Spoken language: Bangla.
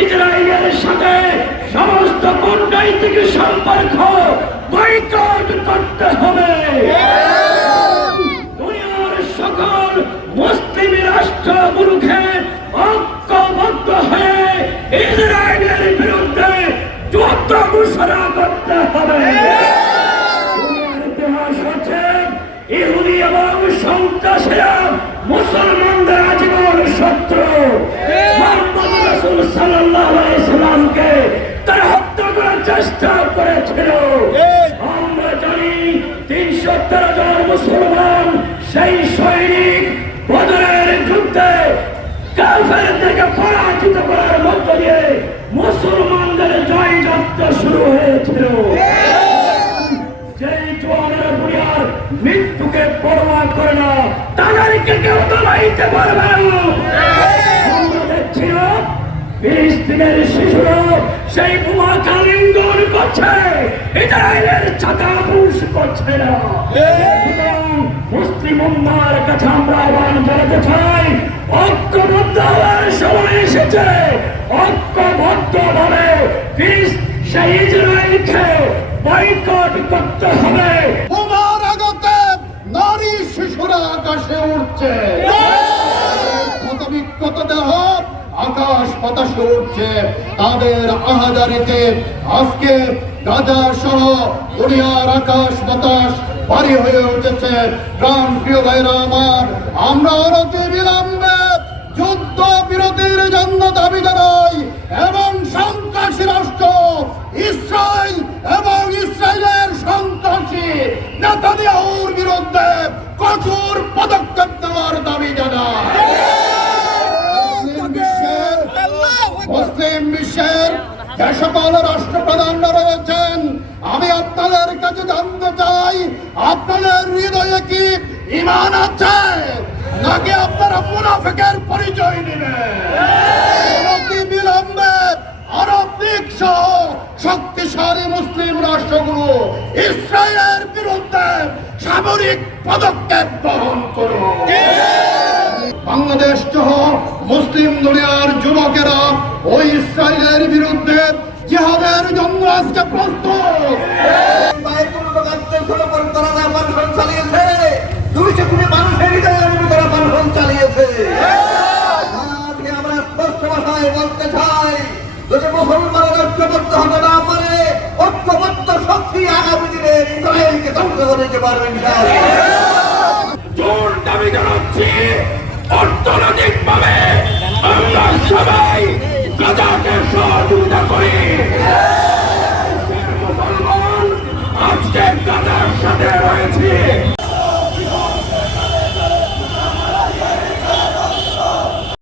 ইসরায়েলের সাথে সমস্ত কূটনৈতিক সম্পর্ক বয়কট করতে হবে। দুনিয়ার সকল মুসলিম রাষ্ট্রগুলোকে ঐক্যবদ্ধ হয়ে ইসরায়েলের বিরুদ্ধে যুদ্ধ ঘোষণা করতে হবে। ইহুদি এবং সন্ত্রাসীরা মুসলমানদের আজীবন শত্রু। চেষ্টা করেছিল। আমরা জানি তিনশো তেরো জন মুসলমান সেই সৈনিক বদরের যুদ্ধে কাফের থেকে পরাজিত করার মধ্য দিয়ে মুসলমানদের জয় যাত্রা শুরু হয়েছিল। যেই জোয়ানের দুনিয়ার মৃত্যুকে পরোয়া করে না তাদেরকে কেউ দলাইতে পারবে না। আমরা দেখছি না ফিলিস্তিনের শিশুরা সেই বোমা কালিঙ্গন করছে। ইসরায়েলের ছাতা পুষ করছে না। মুসলিম উম্মার কাছে আমরা আহ্বান জানাতে চাই ঐক্যবদ্ধ হওয়ার সময় এসেছে। ঐক্যবদ্ধ ভাবে সেই ইসরায়েলকে বয়কট করতে হবে। বোমার আঘাতে নারী শিশুরা আকাশে উঠছে আকাশ বাতাসে উঠছে তাদের আহাজারিতে। আজকে গাজা সহ দুনিয়ার আকাশ বাতাস ভারী হয়ে উঠেছে। প্রাণ প্রিয় ভাইরা আমার, আমরা অনতি বিলম্বে যুদ্ধ বিরতির জন্য দাবি জানাই, এবং সন্ত্রাসী রাষ্ট্র ইসরায়েল এবং ইসরায়েলের সন্ত্রাসী নেতানিয়াহুর বিরুদ্ধে কঠোর পদক্ষেপ নেওয়ার দাবি জানাই মুসলিম বিশ্বের মুসলিম বিশ্বের যে সকল রয়েছেন। আমি আপনাদের কাছে জানতে চাই, আপনাদের হৃদয়ে কি ইমান আছে? নাকি আপনারা মুনাফিকের পরিচয় নেবেন বিলম্বে আরব সহ শক্তিশালী মুসলিম রাষ্ট্রগুলো ইসরায়েলের বিরুদ্ধে সামরিক পদক্ষেপ গ্রহণ করুন। বাংলাদেশ সহ মুসলিম দুনিয়ার যুবকেরা ওই ইসরায়েলের বিরুদ্ধে জিহাদের জন্য আজকে প্রস্তুত। চালিয়েছে আমরা না পারে ঐক্যবদ্ধ শক্তি আগামী দিনে ইসরায়েলকে ধ্বংস করে দিতে পারবে ইনশাআল্লাহ